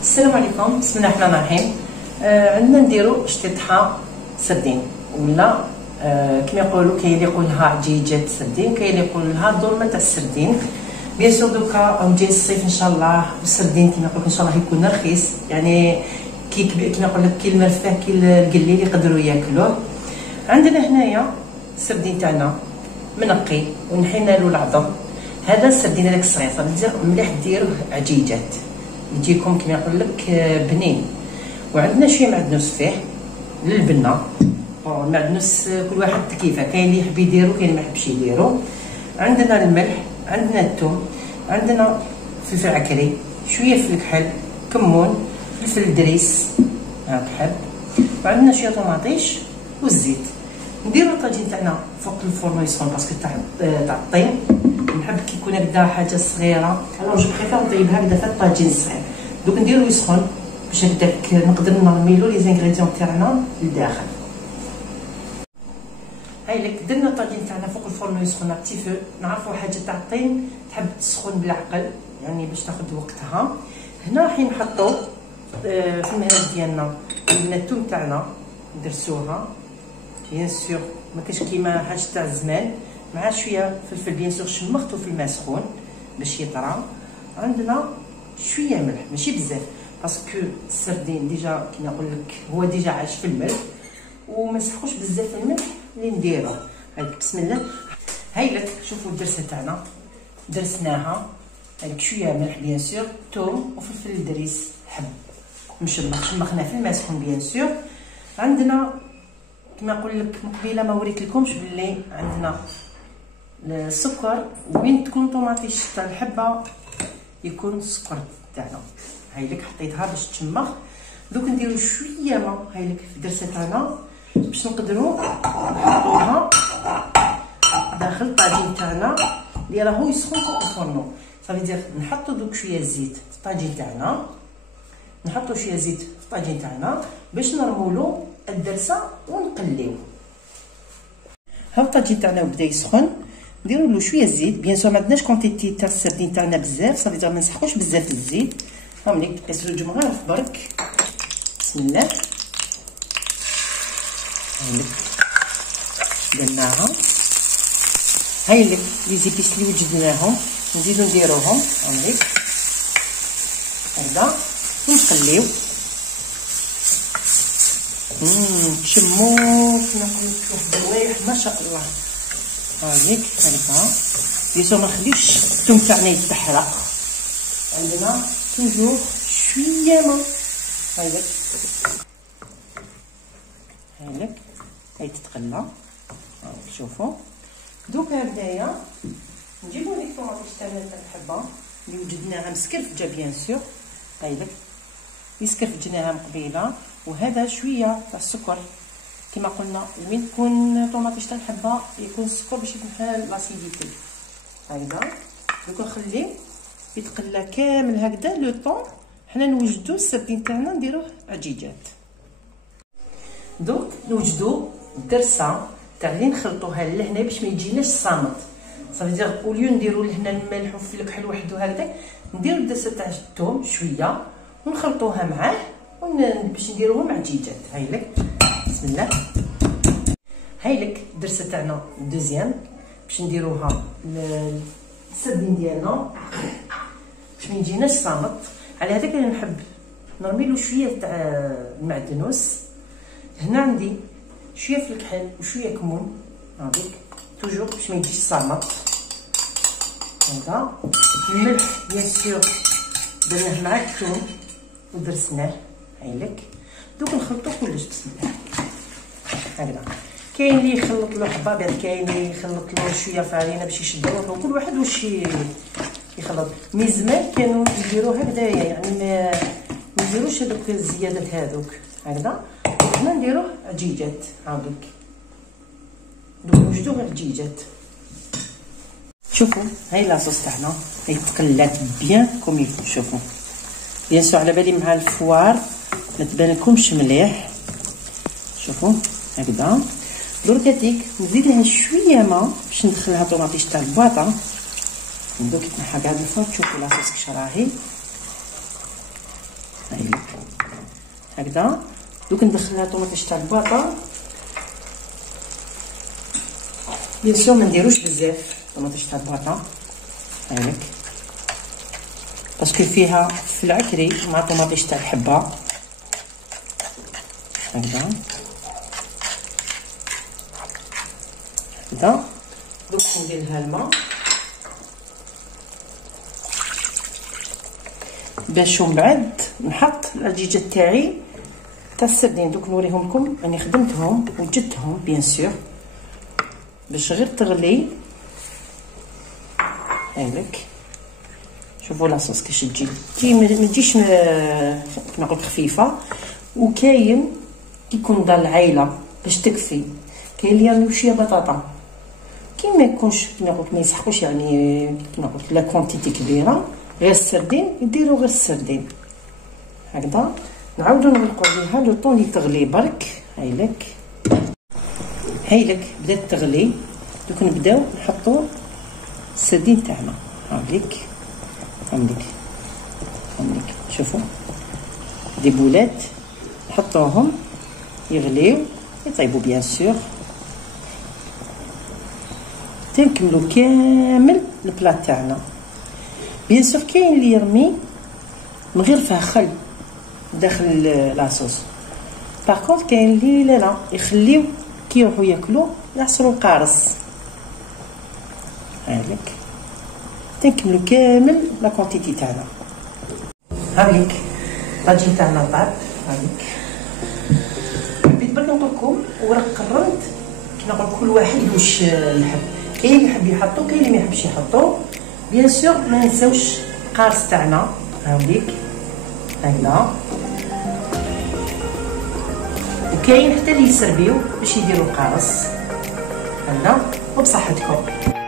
السلام عليكم، بسم الله الرحمن الرحيم. عندنا نديرو شطيطحه سردين ولا كما يقولوا، كاين اللي يقولها عجيجات سردين، كاين اللي يقول لها دورمه تاع السردين. بيان سور دوكا راهم جاي الصيف ان شاء الله، والسردين كما يقولك ان شاء الله يكون رخيص، يعني كي كما يقول لك كي المرفاه كي القليل يقدروا ياكلوه. عندنا هنايا السردين تاعنا منقي ونحينا له العظم. هذا السردين هذاك الصغير صافي مليح ديروه عجيجات يجيكم كما يقول لك بنين. وعندنا شويه معدنوس فيه للبنه. المعدنوس كل واحد كيفاه، كاين اللي يحب يديرو كاين اللي ما يحبش يديرو. عندنا الملح، عندنا الثوم، عندنا فلفل عكري، شويه فلفل كحل، كمون، فلفل دريس هاك حب، وعندنا شويه طوماطيش والزيت. نديرو الطاجين تاعنا فوق الفرن يسخن باسكو تاع الطين. نحب كي يكون هكذا حاجه صغيره، الوغ جو بريفير نطيبها هكذا في الطاجين صغير. دوك نديرو يسخن باش هكداك نقدر نرميلو لي زانغريديون تاعنا لداخل. هاي لك درنا الطاجين تاعنا فوق الفرن يسخن بتي فو. نعرفوا حاجه تاع الطين تحب تسخن بالعقل، يعني باش تاخذ وقتها. هنا راح نحطو في المهلب ديالنا عندنا الثوم تاعنا ندرسوها بيان سور، ما كاينش كيما حاجه تاع الزمان، مع شويه فلفل بيان سور شمختو في الماء سخون باش يطرى. عندنا شويه ملح ماشي بزاف باسكو السردين ديجا كيما نقول لك هو ديجا عايش في الملح، وما نسحقوش بزاف الملح اللي نديروه. هاك بسم الله. هاي لك شوفوا الدرسه تاعنا درسناها، هاك شويه ملح بيان سور، ثوم وفلفل دريس حب شمخناه في الماء سخون بيان سور. عندنا كما نقول لك مقبيله ما وريت لكمش باللي عندنا السكر، وين تكون طوماطيش تاع الحبه يكون السكر تاعنا. هاي لك حطيتها باش تشمخ. دوك نديرو شويه ما هاي لك في الدرسه تاعنا باش نقدروا نحطوها داخل الطاجين تاعنا اللي راهو يسخن فوق الفرن. صافي دير نحطو دوك شويه زيت في الطاجين تاعنا، نحطو شويه زيت في الطاجين تاعنا باش نرمولو الدرسه ونقليو. ها الطاجين تاعنا بدا يسخن، نديرو له شويه زيت. بيان سور ما عندناش كونتيتي تاع السردين تاعنا بزاف، صافي دير ما نسحقوش بزاف الزيت. ها ملي تقيس زوج مغارف برك. بسم الله. هاي درناها. هاي لك لي زيبيس اللي وجدناهم نزيدو نديروهم هاك هكذا ونقليو. تشمو كيما نقول لك واحد الروايح ما شاء الله. هاك هكذا بيان سور ما نخليوش الثوم تاعنا يتحرق. عندنا توجور شويه ما. هاي لك هاي تتقلى. شوفوا دوك هكذايا نجيبو هذيك الطوماطيش تاعنا تاع الحبه اللي وجدناها مسكرفجه بيان سور. هاي لك يسكرفجناها مقبيله. وهذا شويه تاع السكر كما قلنا، وين تكون طوماطيش تاع الحبه يكون السكر باش يتنحى لاسيديتي. هكذا دوك نخليه يتقلى كامل هكذا لو طون. حنا نوجدو السردين تاعنا نديروه عجيجات. دوك نوجدو الدرسه تاع اللي نخلطوها لهنا باش ما يجيناش صامت. صافي دير اوليو نديرو لهنا الملح وفلفل الكحل وحده هكذا، نديرو الدرسه تاع الثوم شويه ونخلطوها معاه باش نديروهم عجيجات. هاي لك بسم الله. هاي لك الدرسه تاعنا دوزيام باش نديروها السردين ديالنا باش ما يجيناش صامت. على هذاك انا نحب نرميلو شويه تاع المعدنوس. هنا عندي شويه في الكحل وشويه كمون هذيك توجور باش ما يجيش صامت. هذا الملح بيان سور درناه مع الثوم ودرسناه. هاي لك دوك نخلطو كلش بسم الله هكذا. كاين اللي يخلط له حبابات، كاين اللي يخلط له شويه فرينه باش يشد روحو، كل واحد واش يخلط. مي زمان كانوا يديروا هكذايا، يعني ما يديروش هذوك الزيادات هذوك هكذا. حنا نديروه عجيجات هاك دوك نوجدو غير عجيجات. شوفوا هاي لاصوص تاعنا هاي تقلات بيان كوم يفو. شوفوا بيان سور على بالي مع الفوار ما تبانلكمش مليح. شوفوا هكذا. درك هذيك نزيد لها شويه ما باش ندخلها طوماطيش تاع البواطه. دوك يتنحى كاع الفوق. شوفوا لاصوص كيش راهي هايلك هكذا. دوك ندخلها طوماطيش تاع البواطه. بيان سور ما نديروش بزاف طوماطيش تاع البواطه، هايلك باسكو فيها في العكري مع طوماطيش تاع الحبه هكذا هكذا. دوك ندير لها الماء باش ومن بعد نحط الدجاجه تاعي تاع السردين. دوك نوريهم لكم راني خدمتهم وجدتهم بيان سور باش غير تغلي. هايلك شوفوا لاصوص كيش تجي ما تجيش كيما نقول خفيفه. وكاين كي يكون دار العائله باش تكفي، كاين اللي يرميو شويه بطاطا، كي ما يكونش كيما قلت ما يسحقوش يعني كيما قلت لا كونتيتي كبيره غير السردين يديروا غير السردين هكذا. نعاودو نغلقو عليها لو طون لي تغلي برك. هايلك بدات تغلي. دوك نبداو نحطو السردين تاعنا. هاوليك شوفوا دي بولات نحطوهم يغليو يطيبوا بيان سور. تنكملو كامل البلاط تاعنا. بيان سور كاين اللي يرمي من غير فيها خل داخل لاصوص، باغ كاين اللي لا يخليو كي يروحوا ياكلوا يعصروا القارص. هاوليك تنكملو كامل لا كونتيتي تاعنا. هاوليك الطاجين تاعنا طاب. هاوليك حبيت برك نقول لكم ورق قرنت كي نقول كل واحد واش يحب. كاين اللي يحب يحطو، كاين اللي ما يحبش يحطو. بيان سور ما نساوش القارص تاعنا. هاوليك هكذا. وكاين حتى اللي يسربيو باش يديروا القارص هكذا. وبصحتكم.